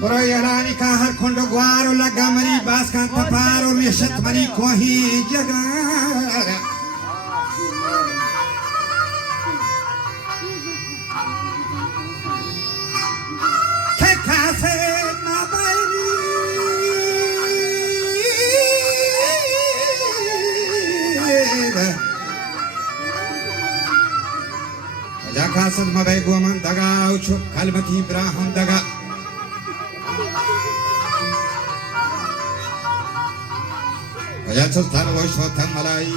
Bro yalani ka har khondo gwaro laga mari bas kan taparo mishat mari kohi jaga kekase mabaini Jakasan mabai guaman daga uchuk kalmati brahon daga Yatsal thal voishwatham malai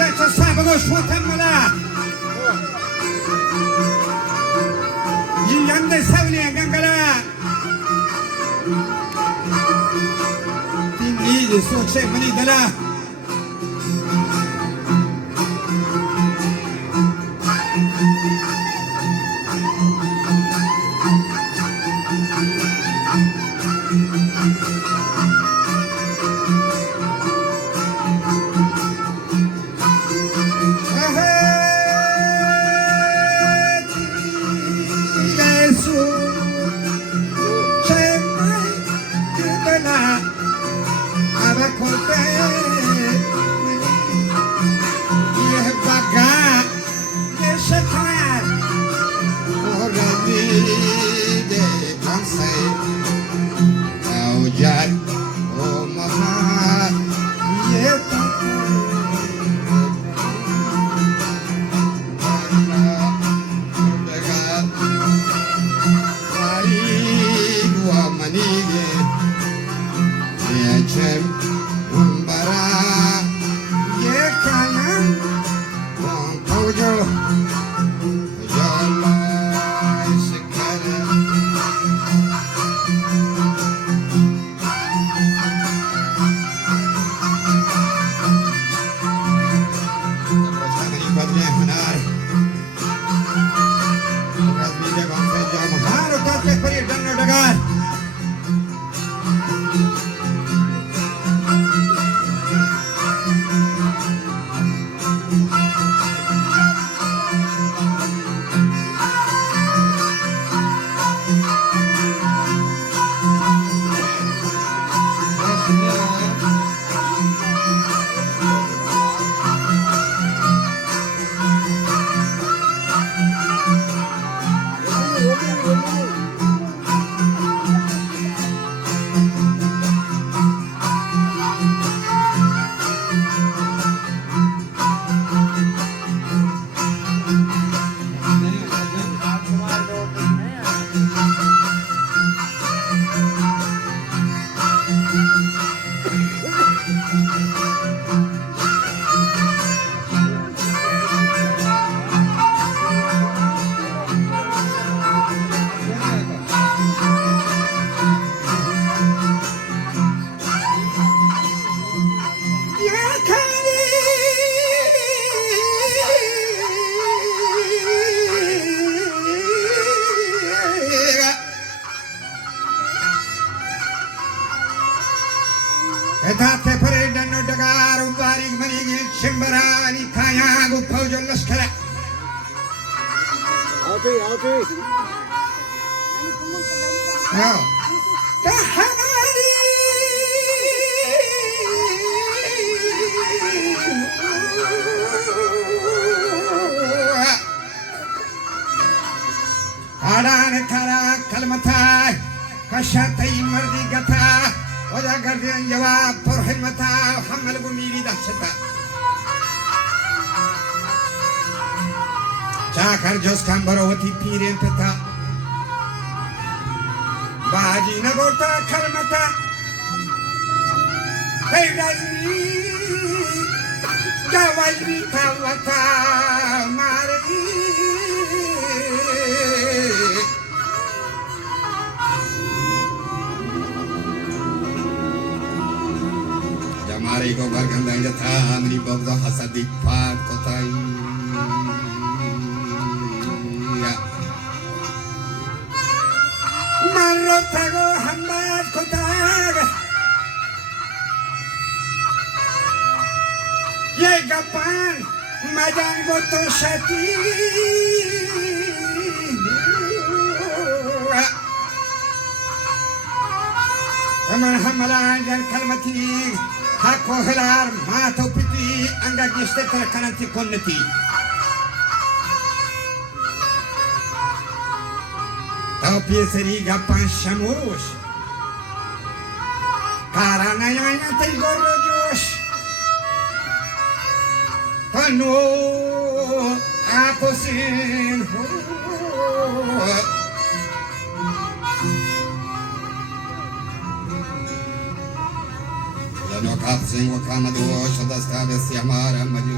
Yatsal thal voishwatham malai Yiyande savni gangala Tingi soche mani dala Etate paredano dagar ubarig manigi chimbarani kaya gupaujo laskara Ate Now Kahamari Adane kara kalmata kashatai mardi gata Oja gardiyan jawab porhimata hamal gumiri dahsyata Chakar jos kambarawati pirin peta Baji nagota kalmata Hey Razni Jawalmi kawata mari Jamari ko gargandang jatha amri babda hasadik pat kotai Ya pan madan goto shati Aman hamalan dan kalmati hako helar mato piti angga giste terkananti konneti Tau pieseri gapan shamush Karana yang tergorojos Tanu aku sin Lano kapsing wakama do shadas kabes yamara maju